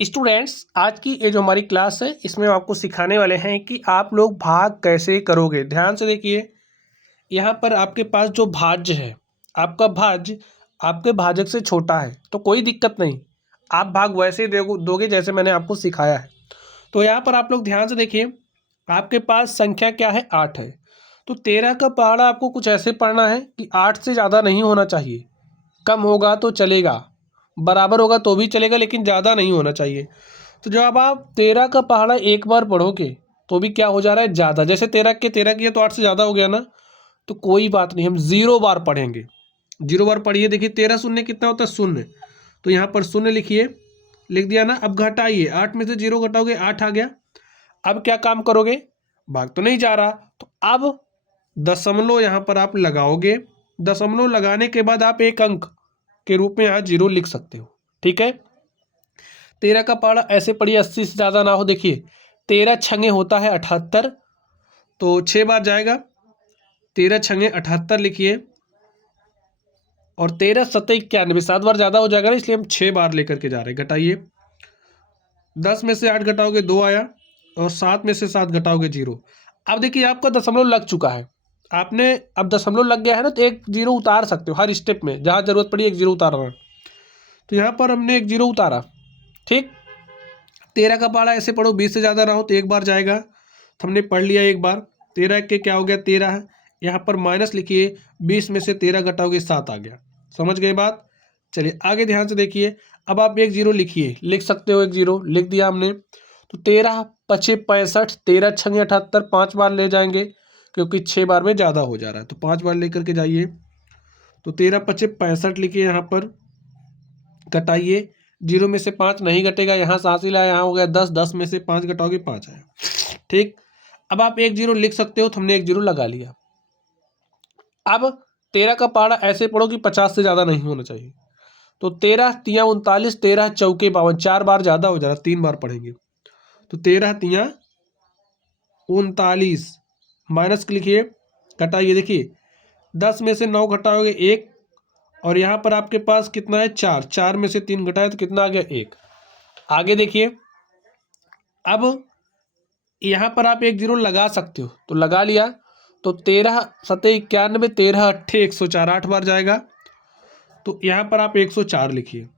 Students, आज की ये जो हमारी क्लास है इसमें हम आपको सिखाने वाले हैं कि आप लोग भाग कैसे करोगे। ध्यान से देखिए, यहाँ पर आपके पास जो भाज्य है, आपका भाज्य आपके भाजक से छोटा है तो कोई दिक्कत नहीं, आप भाग वैसे दोगे जैसे मैंने आपको सिखाया है। तो यहाँ पर आप लोग ध्यान से देखिए, आपके पास संख्या क्या है, 8 है। तो 13 का पहाड़ा आपको कुछ ऐसे पढ़ना है कि 8 से ज़्यादा नहीं होना चाहिए। कम होगा तो चलेगा, बराबर होगा तो भी चलेगा, लेकिन ज़्यादा नहीं होना चाहिए। तो जब आप 13 का पहाड़ा एक बार पढ़ोगे तो भी क्या हो जा रहा है, ज़्यादा। जैसे 13 के 13 किया तो 8 से ज़्यादा हो गया ना, तो कोई बात नहीं, हम 0 बार पढ़ेंगे। 0 बार पढ़िए। देखिए 13 शून्य कितना होता है, शून्य। तो यहाँ पर शून्य लिखिए, लिख दिया ना। अब घटाइए, 8 में से 0 घटाओगे 8 आ गया। अब क्या काम करोगे, भाग तो नहीं जा रहा, तो अब दशमलव यहाँ पर आप लगाओगे। दशमलव लगाने के बाद आप एक अंक के रूप में यहाँ 0 लिख सकते हो। ठीक है, 13 का पहाड़ा ऐसे पढ़िए, 80 से ज़्यादा ना हो। देखिए 13 छंगे होता है 78, तो 6 बार जाएगा। 13 छंगे 78 लिखिए, और 13 सत्ते 91, 7 बार ज़्यादा हो जाएगा ना, इसलिए हम 6 बार लेकर के जा रहे हैं। घटाइए, 10 में से 8 घटाओगे 2 आया, और 7 में से 7 घटाओगे 0। अब देखिए आपका दशमलव लग चुका है, आपने अब दशमलव लग गया है ना, तो एक 0 उतार सकते हो हर स्टेप में, जहाँ ज़रूरत पड़ी एक 0 उतारना। तो यहाँ पर हमने एक 0 उतारा। ठीक, 13 का पहाड़ा ऐसे पढ़ो, 20 से ज़्यादा ना हो तो एक बार जाएगा, तो हमने पढ़ लिया एक बार। 13 के क्या हो गया, 13। यहाँ पर माइनस लिखिए, 20 में से 13 घटाओगे 7 आ गया। समझ गए बात। चलिए आगे ध्यान से देखिए, अब आप एक 0 लिखिए, लिख सकते हो, एक 0 लिख दिया हमने। तो 13 पचे 65, 13 छंगे 78, 5 बार ले जाएंगे क्योंकि 6 बार में ज़्यादा हो जा रहा है, तो 5 बार लेकर के जाइए। तो 13 पचे 65 लिखिए, यहाँ पर घटाइए। 0 में से 5 नहीं घटेगा, यहाँ 7 ही लाया, यहाँ हो गया 10, 10 में से 5 घटाओगे 5 आया। ठीक, अब आप एक 0 लिख सकते हो, तो हमने एक 0 लगा लिया। अब 13 का पहाड़ा ऐसे पढ़ो कि 50 से ज़्यादा नहीं होना चाहिए। तो 13 तिया 39, 13 चौके 52, 4 बार ज़्यादा हो जा रहा है, 3 बार पढ़ेंगे। तो 13 तिया 39, माइनस लिखिए, घटाइए। देखिए 10 में से 9 घटाओगे 1, और यहाँ पर आपके पास कितना है, 4। 4 में से 3 घटाए तो कितना आ गया, 1। आगे देखिए, अब यहाँ पर आप एक 0 लगा सकते हो, तो लगा लिया। तो 13 सत्ते 91, 13 अट्ठे 104, 8 बार जाएगा, तो यहाँ पर आप 104 लिखिए।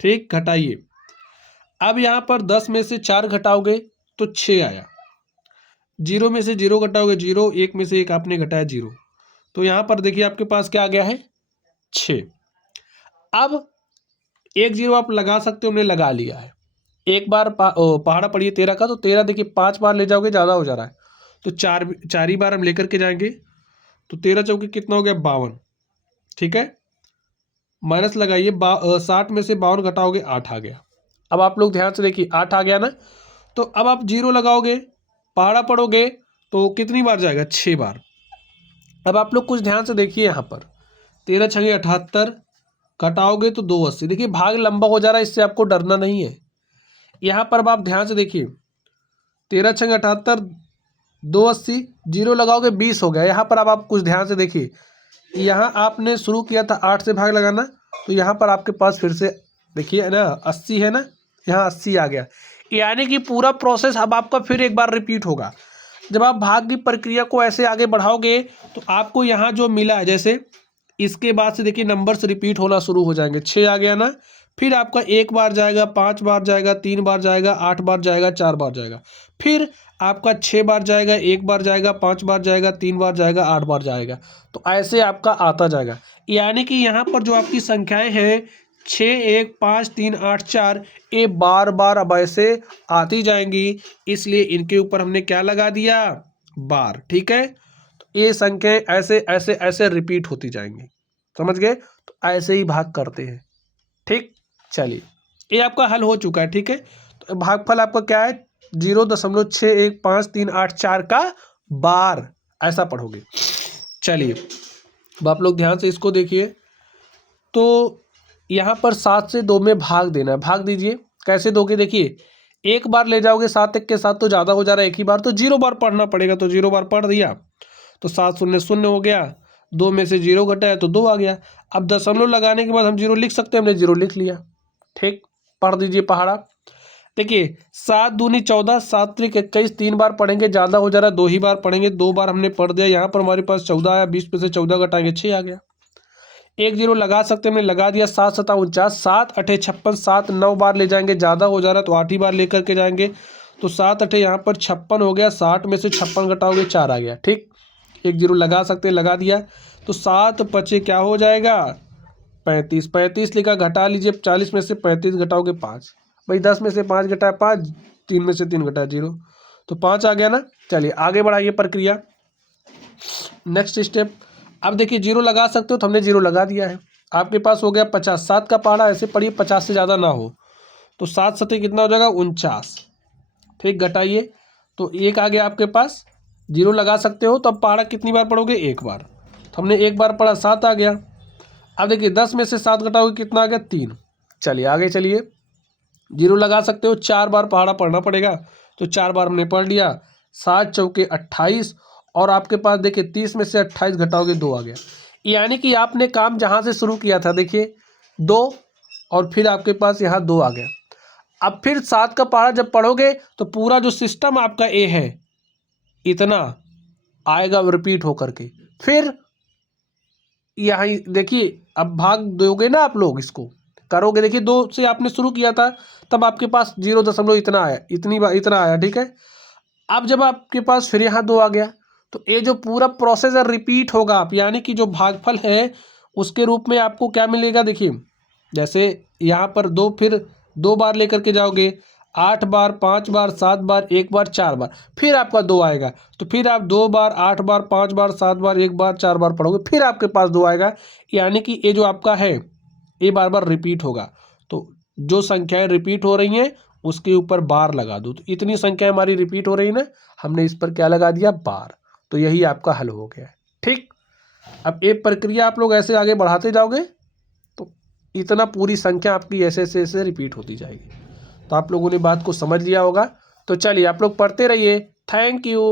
ठीक, घटाइए। अब यहाँ पर 10 में से 4 घटाओगे तो 6 आया। 0 में से 0 घटाओगे 0, 1 में से 1 आपने घटाया 0, तो यहाँ पर देखिए आपके पास क्या आ गया है, 6। अब एक 0 आप लगा सकते हो, हमने लगा लिया है। एक बार पहाड़ा पढ़िए 13 का, तो 13 देखिए 5 बार ले जाओगे, ज़्यादा हो जा रहा है, तो 4 ही बार हम लेकर के जाएंगे। तो 13 चौके कितना हो गया, 52। ठीक है, माइनस लगाइए, 60 में से 52 घटाओगे 8 आ गया। अब आप लोग ध्यान से देखिए, 8 आ गया ना, तो अब आप 0 लगाओगे, पहाड़ा पढ़ोगे तो कितनी बार जाएगा, 6 बार। अब आप लोग कुछ ध्यान से देखिए, यहाँ पर 13 छंगे 78 घटाओगे तो 280। देखिए भाग लंबा हो जा रहा है, इससे आपको डरना नहीं है। यहाँ पर अब आप ध्यान से देखिए, 13 छंगे 78, 280, 0 लगाओगे 20 हो गया। यहाँ पर अब आप कुछ ध्यान से देखिए, यहाँ आपने शुरू किया था 8 से भाग लगाना, तो यहाँ पर आपके पास फिर से देखिए ना 80 है ना, यहाँ 80 आ गया। यानी कि पूरा प्रोसेस अब आपका फिर एक बार रिपीट होगा। जब आप भाग की प्रक्रिया को ऐसे आगे बढ़ाओगे तो आपको यहाँ जो मिला है, जैसे इसके बाद से देखिए नंबर्स रिपीट होना शुरू हो जाएंगे। 6 आ गया ना, फिर आपका 1 बार जाएगा, 5 बार जाएगा, 3 बार जाएगा, 8 बार जाएगा, 4 बार जाएगा, फिर आपका 6 बार जाएगा, 1 बार जाएगा, 5 बार जाएगा, 3 बार जाएगा, 8 बार जाएगा। तो ऐसे आपका आता जाएगा। यानी कि यहाँ पर जो आपकी संख्याएं हैं 6, 1, 5, 3, 8, 4, ये बार बार अब ऐसे आती जाएंगी, इसलिए इनके ऊपर हमने क्या लगा दिया, बार। ठीक है, तो ये संख्याएं ऐसे ऐसे ऐसे रिपीट होती जाएंगी। समझ गए, तो ऐसे ही भाग करते हैं। ठीक, चलिए ये आपका हल हो चुका है। ठीक है, तो भागफल आपका क्या है, 0.615384 का बार, ऐसा पढ़ोगे। चलिए अब आप लोग ध्यान से इसको देखिए, तो यहाँ पर 7 से 2 में भाग देना है। भाग दीजिए, कैसे दोगे, देखिए एक बार ले जाओगे 7 1 के साथ तो ज़्यादा हो जा रहा है, एक ही बार, तो 0 बार पढ़ना पड़ेगा, तो 0 बार पढ़ दिया, तो 7 शून्य शून्य हो गया, 2 में से 0 घटाया तो 2 आ गया। अब दशमलव लगाने के बाद हम 0 लिख सकते हैं, हमने 0 लिख लिया। ठीक, पढ़ दीजिए पहाड़ा। देखिए 7 दूनी 14, 7 त्रिक 21, 3 बार पढ़ेंगे ज़्यादा हो जा रहा है, 2 ही बार पढ़ेंगे, 2 बार हमने पढ़ दिया। यहाँ पर हमारे पास 14 आया, 20 में से 14 घटाएंगे 6 आ गया। 1 जीरो लगा सकते हैं, हमने लगा दिया। 7 सता 49, 7 अठे 56, 7 9 बार ले जाएंगे, ज़्यादा हो जा रहा है तो 8 ही बार लेकर के जाएंगे। तो 7 अठे यहाँ पर 56 हो गया, 60 में से 56 घटाओगे 4 आ गया। ठीक, 1 जीरो लगा सकते हैं, लगा दिया। तो 7 पचे क्या हो जाएगा 35, 35 लिखा, घटा लीजिए। 40 में से 35 घटाओगे 5, भाई 10 में से 5 घटाया 5, 3 में से 3 घटाया 0, तो 5 आ गया ना। चलिए आगे बढ़ाइए प्रक्रिया, नेक्स्ट स्टेप। अब देखिए 0 लगा सकते हो, तो हमने 0 लगा दिया है। आपके पास हो गया 50, 7 का पहाड़ा ऐसे पढ़िए 50 से ज़्यादा ना हो। तो 7 सतह कितना हो जाएगा 49। ठीक, घटाइए तो 1 आ गया आपके पास। 0 लगा सकते हो, तो अब पहाड़ा कितनी बार पढ़ोगे 1 बार, तो हमने 1 बार पढ़ा 7 आ गया। अब देखिए 10 में से 7 घटाओगे कितना आ गया 3। चलिए आगे चलिए, 0 लगा सकते हो, 4 बार पहाड़ा पढ़ना पड़ेगा, तो 4 बार हमने पढ़ लिया। 7 चौके 28, और आपके पास देखिए 30 में से 28 घटाओगे 2 आ गया। यानी कि आपने काम जहाँ से शुरू किया था देखिए 2, और फिर आपके पास यहाँ 2 आ गया। अब फिर 7 का पहाड़ा जब पढ़ोगे तो पूरा जो सिस्टम आपका ए है इतना आएगा रिपीट होकर के। फिर यहाँ देखिए अब भाग दोगे ना आप लोग, इसको करोगे। देखिए 2 से आपने शुरू किया था, तब आपके पास 0 दशमलव इतना आया, इतनी बार इतना आया। ठीक है, अब जब आपके पास फिर यहाँ 2 आ गया, तो ये जो पूरा प्रोसेस है रिपीट होगा। आप यानी कि जो भागफल है उसके रूप में आपको क्या मिलेगा, देखिए जैसे यहाँ पर 2, फिर 2 बार लेकर के जाओगे, 8 बार, 5 बार, 7 बार, 1 बार, 4 बार, फिर आपका 2 आएगा। तो फिर आप 2 बार, 8 बार, 5 बार, 7 बार, 1 बार, 4 बार पढ़ोगे, फिर आपके पास 2 आएगा। यानी कि ये जो आपका है ये बार बार रिपीट होगा। तो जो संख्याएं रिपीट हो रही हैं उसके ऊपर बार लगा दो। तो इतनी संख्याएं हमारी रिपीट हो रही है ना, हमने इस पर क्या लगा दिया बार। तो यही आपका हल हो गया। ठीक, अब एक प्रक्रिया आप लोग ऐसे आगे बढ़ाते जाओगे तो इतना पूरी संख्या आपकी ऐसे ऐसे ऐसे रिपीट होती जाएगी। तो आप लोगों ने बात को समझ लिया होगा। तो चलिए आप लोग पढ़ते रहिए। Thank you.